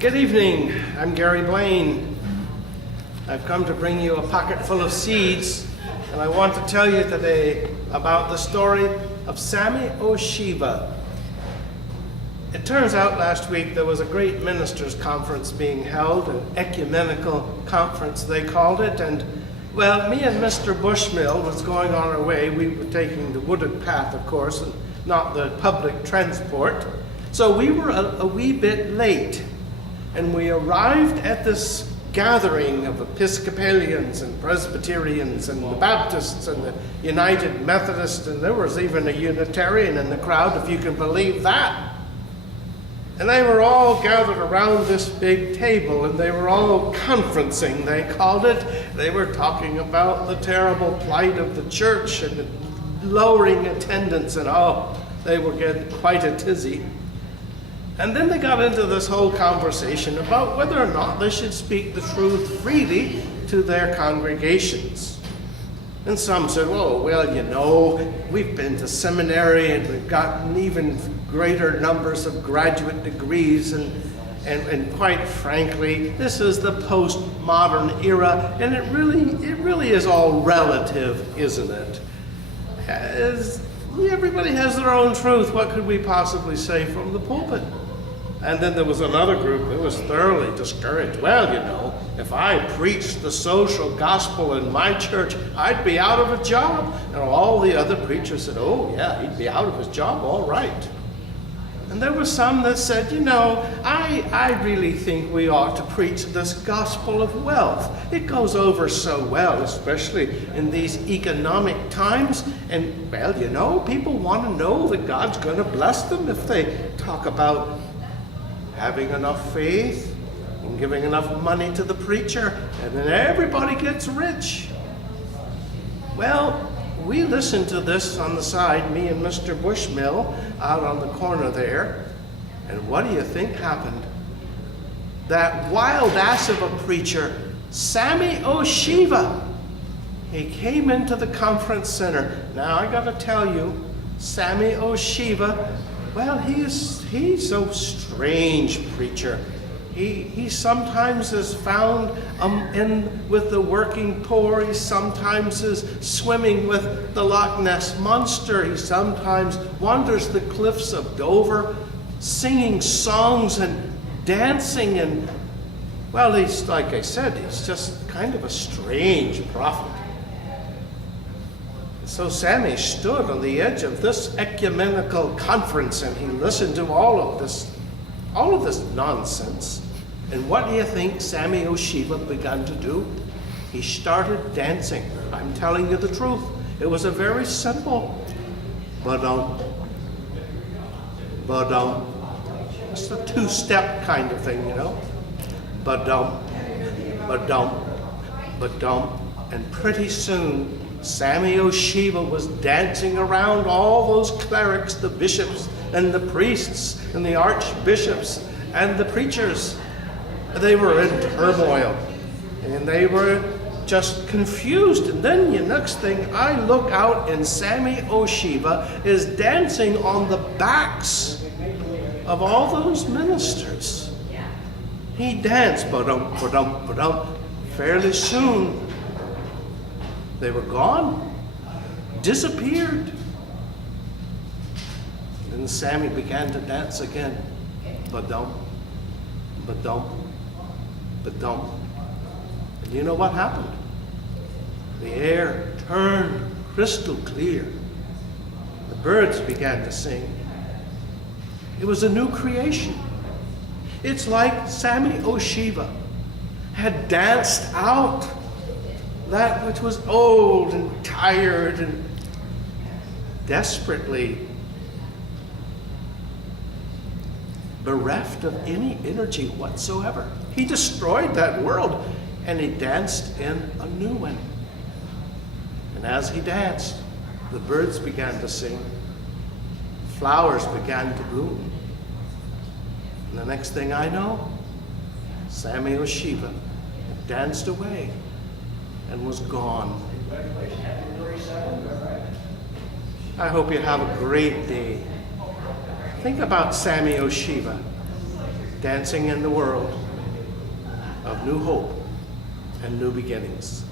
Good evening, I'm Gary Blaine. I've come to bring you a pocket full of seeds, and I want to tell you today about the story of Sammy O'Shiva. It turns out last week there was a great ministers' conference being held, an ecumenical conference they called it, and well, me and Mr. Bushmill was going on our way. We were taking the wooded path, of course, and not the public transport. So we were a wee bit late, and we arrived at this gathering of Episcopalians and Presbyterians and the Baptists and the United Methodists, and there was even a Unitarian in the crowd, if you can believe that. And they were all gathered around this big table, and they were all conferencing, they called it. They were talking about the terrible plight of the church and the lowering attendance, and they were getting quite a tizzy. And then they got into this whole conversation about whether or not they should speak the truth freely to their congregations. And some said, well, you know, we've been to seminary and we've gotten even greater numbers of graduate degrees, and quite frankly, this is the postmodern era, and it really is all relative, isn't it? Everybody has their own truth. What could we possibly say from the pulpit? And then there was another group that was thoroughly discouraged. Well, you know, if I preached the social gospel in my church, I'd be out of a job. And all the other preachers said, oh yeah, he'd be out of his job, all right. And there were some that said, you know, I really think we ought to preach this gospel of wealth. It goes over so well, especially in these economic times. And, well, you know, people want to know that God's going to bless them if they talk about having enough faith and giving enough money to the preacher, and then everybody gets rich. Well, we listened to this on the side, me and Mr. Bushmill, out on the corner there, and what do you think happened? That wild ass of a preacher, Sammy O'Shiva, he came into the conference center. Now, I gotta tell you, Sammy O'Shiva, well, he's a strange preacher. He sometimes is found with the working poor. He sometimes is swimming with the Loch Ness Monster. He sometimes wanders the cliffs of Dover, singing songs and dancing. And, well, he's, like I said, he's just kind of a strange prophet. So Sammy stood on the edge of this ecumenical conference, and he listened to all of this nonsense. And what do you think Sammy O'Shiva began to do? He started dancing. I'm telling you the truth. It was a very simple ba-dum, ba-dum. It's a two-step kind of thing, you know. Ba-dum, ba-dum, ba-dum. And pretty soon, Sammy O'Shiva was dancing around all those clerics, the bishops and the priests and the archbishops and the preachers. They were in turmoil, and they were just confused. And then the next thing, I look out, and Sammy O'Shiva is dancing on the backs of all those ministers. He danced, ba-dum, ba-dum, ba-dum. Fairly soon, they were gone, disappeared. Then Sammy began to dance again. Ba-dum, ba-dum, ba-dum. And you know what happened? The air turned crystal clear. The birds began to sing. It was a new creation. It's like Sammy O'Shiva had danced out that which was old and tired and desperately bereft of any energy whatsoever. He destroyed that world, and he danced in a new one. And as he danced, the birds began to sing, flowers began to bloom. And the next thing I know, Sammy O'Shiva danced away and was gone. I hope you have a great day. Think about Sammy O'Shiva. dancing in the world of new hope and new beginnings.